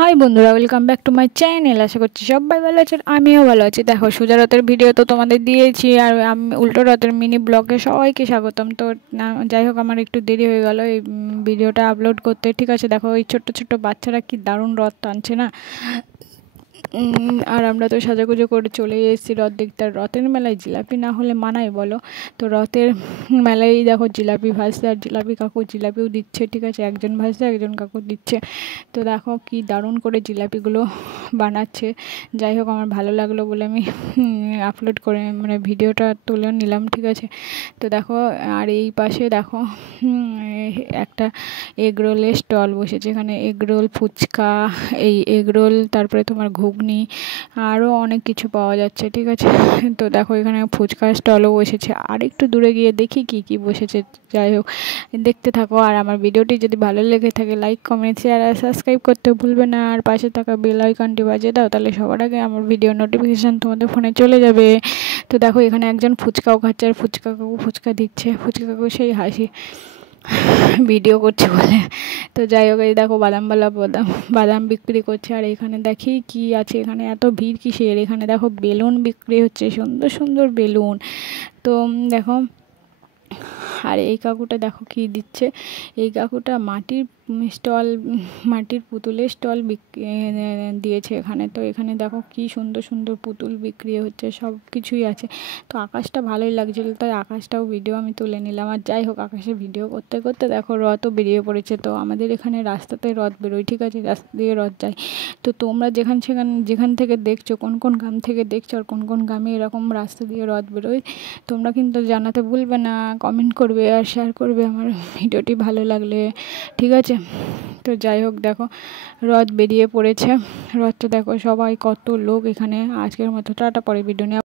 High বন্ধুরা, welcome back to my channel. আশা করছি সবাই ভালো আছেন, আমিও ভালো আছি। দেখো, সোজা রথের ভিডিও তো তোমাদের দিয়েছি, আর আমি উল্টো রথের মিনি ব্লগে সবাইকে স্বাগতম। তো যাই হোক, আমার একটু দেরি হয়ে গেল এই ভিডিওটা আপলোড করতে। ঠিক আছে, দেখো এই ছোট্ট ছোট্ট বাচ্চারা কি দারুণ রথ টানছে না। আর আমরা তো সাজাগুজো করে চলে এসেছি রথ দেখতে। আর রথের মেলায় জিলাপি না হলে মানায় বলো? তো রথের মেলায় দেখো জিলাপি ভাজছে, আর জিলাপি কাকু জিলাপিও দিচ্ছে। ঠিক আছে, একজন ভাজছে একজন কাকু দিচ্ছে। তো দেখো কি দারুণ করে জিলাপিগুলো বানাচ্ছে। যাই হোক, আমার ভালো লাগলো বলে আমি আপলোড করে মানে ভিডিওটা তুলে নিলাম। ঠিক আছে, তো দেখো আর এই পাশে দেখো একটা এগরোলের স্টল বসেছে। এখানে এগরোল, ফুচকা, এই এগরোল, তারপরে তোমার ঘুগনি, আরও অনেক কিছু পাওয়া যাচ্ছে। ঠিক আছে, তো দেখো এখানে ফুচকার স্টলও বসেছে। আর একটু দূরে গিয়ে দেখি কি কি বসেছে। যাই হোক, দেখতে থাকো। আর আমার ভিডিওটি যদি ভালো লেগে থাকে, লাইক, কমেন্ট, শেয়ার আর সাবস্ক্রাইব করতে ভুলবে না। আর পাশে থাকা বেল আইকনটি বাজিয়ে দাও, তাহলে সবার আগে আমার ভিডিও নোটিফিকেশান তোমাদের ফোনে চলে যাবে। তো দেখো এখানে একজন ফুচকাও খাচ্ছে, আর ফুচকা কাকু ফুচকা দিচ্ছে। ফুচকা কাকু সেই হাসি ভিডিও করছে বলে। তো যাই হোক, এই দেখো বাদামওয়ালা বাদাম বিক্রি করছে। আর এখানে দেখি কি আছে, এখানে এত ভিড় কিসের? এখানে দেখো বেলুন বিক্রি হচ্ছে, সুন্দর সুন্দর বেলুন। তো দেখো, আর এই কাকুটা দেখো কি দিচ্ছে। এই কাকুটা মাটির স্টল, মাটির পুতুলের স্টল দিয়েছে এখানে। তো এখানে দেখো কি সুন্দর সুন্দর পুতুল বিক্রি হচ্ছে, সব কিছুই আছে। তো আকাশটা ভালোই লাগছিল, তাই আকাশটাও ভিডিও আমি তুলে নিলাম। আর যাই হোক, আকাশে ভিডিও করতে করতে দেখো রথও বেরিয়ে পড়েছে। তো আমাদের এখানে রাস্তাতে রথ বেরোয়। ঠিক আছে, রাস্তা দিয়ে রথ যায়। তো তোমরা যেখান থেকে দেখছো, কোন কোন গ্রাম থেকে দেখছো, আর কোন কোন গ্রামে এরকম রাস্তা দিয়ে রথ বেরোয়, তোমরা কিন্তু জানাতে ভুলবে না। কমেন্ট করবে আর শেয়ার করবে আমার ভিডিওটি ভালো লাগলে। ঠিক আছে, তো যাই হোক, দেখো রথ বেরিয়ে পড়েছে। রথটা দেখো, সবাই কত লোক এখানে। আজকের মতো টাটা, পরে ভিডিও নিয়ে